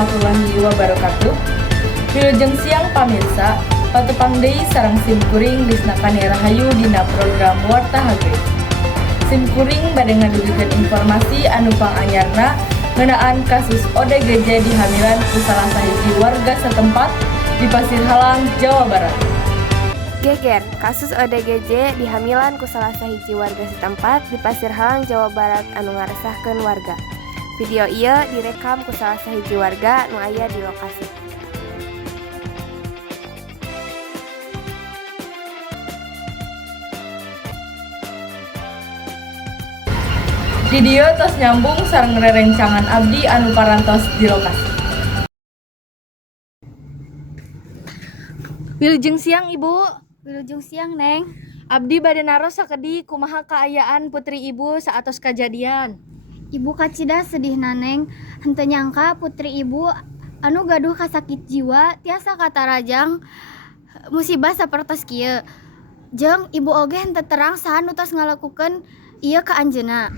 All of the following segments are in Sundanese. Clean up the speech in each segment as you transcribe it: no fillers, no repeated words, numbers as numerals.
warahmatullahi wabarakatuh. Wilujeng siang pamirsa, patepang deui sareng simkuring Lisnakani Rahayu dina program Warta Hage. Simkuring bade ngadugikeun informasi anu panganyarna ngeunaan kasus ODGJ dihamilan ku salah sahiji warga setempat di Pasir Halang, Jawa Barat. Geger, kasus ODGJ dihamilan ku salah sahiji warga setempat di Pasir Halang, Jawa Barat anu ngaresahkeun warga. Video ieu direkam ku salah sahiji warga nu aya di lokasi. Di dieu tos nyambung sareng rerencangan abdi anu parantos di lokasi. Wilujeng siang Ibu. Wilujeng siang, Neng. Abdi bade naros sakedi kumaha kaayaan putri Ibu saatos kajadian. Ibu kacida sedih Neng. Henteu nyangka putri Ibu anu gaduh kasakit jiwa tiasa katarajang musibah sapertos kieu. Jeung Ibu oge henteu terang saha nu tos ngalakukeun ieu ka anjeunna.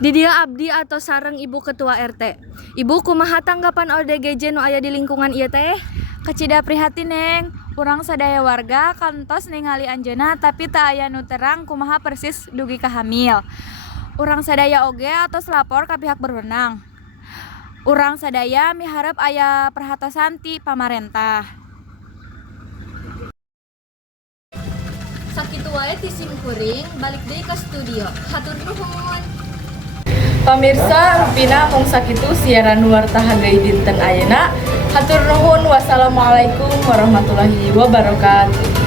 Di dieu abdi atau sareng Ibu Ketua RT. Ibu kumaha tanggapan ODGJ nu aya di lingkungan ieu teh? Kacida prihatin Neng, urang sadaya warga kantos ningali anjeunna tapi teu aya nu terang kumaha persis dugi ka hamil. Urang sadaya oge atos lapor ka pihak berwenang. Urang sadaya miharep aya perhatosan ti pamarentah. Sakitu wae ti simkuring balik deui ka studio. Hatur nuhun. Pamirsa, rupina mung sakitu siaran Warta Hage dinten ayeuna. Hatur nuhun. Wassalamualaikum warahmatullahi wabarakatuh.